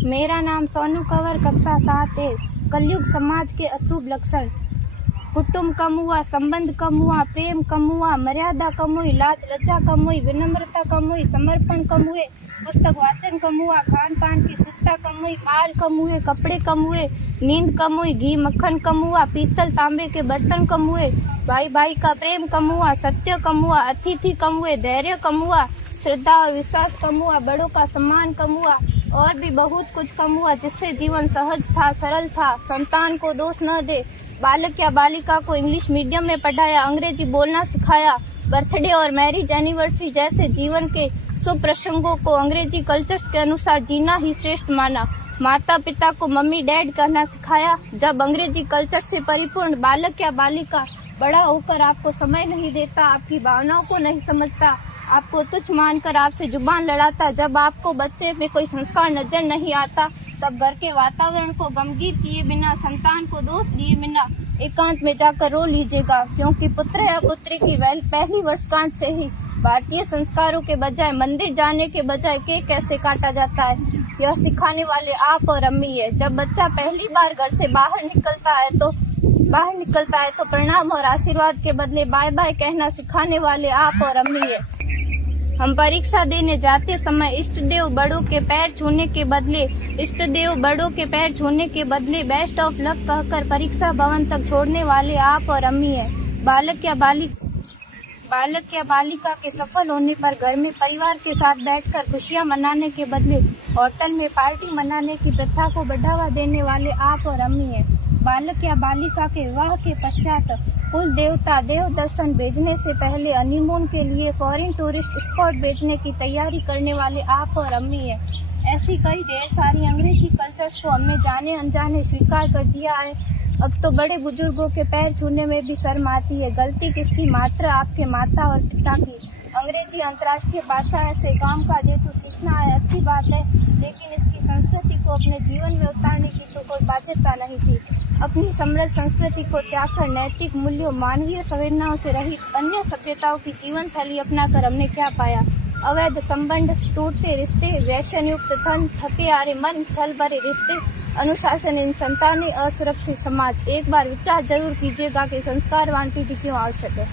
मेरा नाम सोनू कंवर, कक्षा 7 है। कलयुग समाज के अशुभ लक्षण। कुटुंब कम हुआ, संबंध कम हुआ, प्रेम कम हुआ, मर्यादा कम हुई, लाज लज्जा कम हुई, विनम्रता कम हुई, समर्पण कम हुए, पुस्तक वाचन कम हुआ, खान पान की शुद्धता कम हुई, बाल कम हुए, कपड़े कम हुए, नींद कम हुई, घी मक्खन कम हुआ, पीतल तांबे के बर्तन कम हुए, भाई भाई का प्रेम कम हुआ, सत्य कम हुआ, अतिथि कम हुए, धैर्य कम हुआ, श्रद्धा और विश्वास कम हुआ, बड़ों का सम्मान कम हुआ और भी बहुत कुछ कम हुआ, जिससे जीवन सहज था, सरल था। संतान को दोष न दे। बालक या बालिका को इंग्लिश मीडियम में पढ़ाया, अंग्रेजी बोलना सिखाया, बर्थडे और मैरिज एनिवर्सरी जैसे जीवन के शुभ प्रसंगों को अंग्रेजी कल्चर्स के अनुसार जीना ही श्रेष्ठ माना। माता पिता को मम्मी डैड कहना सिखाया। जब अंग्रेजी कल्चर से परिपूर्ण बालक या बालिका बड़ा होकर आपको समय नहीं देता, आपकी भावनाओं को नहीं समझता, आपको तुच्छ मानकर आपसे जुबान लड़ाता, जब आपको बच्चे में कोई संस्कार नजर नहीं आता, तब घर के वातावरण को गमगीन किए बिना, संतान को दोष दिए बिना एकांत में जाकर रो लीजिएगा, क्योंकि पुत्र या पुत्री की पहली वर्षगांठ से ही भारतीय संस्कारों के बजाय, मंदिर जाने के बजाय केक कैसे काटा जाता है, यह सिखाने वाले आप और अम्मी है। जब बच्चा पहली बार घर से बाहर निकलता है तो प्रणाम और आशीर्वाद के बदले बाय बाय कहना सिखाने वाले आप और अम्मी है। हम परीक्षा देने जाते समय इष्ट देव बड़ों के पैर छूने के बदले बेस्ट ऑफ लक कहकर परीक्षा भवन तक छोड़ने वाले आप और अम्मी है। बालक या बालिका के सफल होने पर घर में परिवार के साथ बैठकर खुशियां मनाने के बदले होटल में पार्टी मनाने की प्रथा को बढ़ावा देने वाले आप और अम्मी है। बालक या बालिका के विवाह के पश्चात कुल देवता देव दर्शन भेजने से पहले हनीमून के लिए फॉरेन टूरिस्ट स्पॉट भेजने की तैयारी करने वाले आप और अम्मी है। ऐसी कई ढेर सारी अंग्रेजी कल्चर्स को हमने जाने अनजाने स्वीकार कर दिया है। अब तो बड़े बुजुर्गों के पैर छूने में भी शर्म आती है। गलती किसकी? मात्र आपके माता और पिता की। अंग्रेजी अंतर्राष्ट्रीय भाषा है से काम का हेतु सीखना है, अच्छी बात है, लेकिन इसकी संस्कृति को अपने जीवन में उतारने की तो कोई बाध्यता नहीं थी। अपनी समृद्ध संस्कृति को त्याग कर नैतिक मूल्यों, मानवीय संवेदनाओं से रहित अन्य सभ्यताओं की जीवन शैली अपनाकर हमने क्या पाया? अवैध संबंध, टूटते रिश्ते, व्यसन युक्त धन, थके हारे मन, छल भरे रिश्ते, अनुशासनहीन संतानें, असुरक्षित समाज। एक बार विचार जरूर कीजिएगा कि संस्कारवान पीढ़ी क्यों आवश्यक है।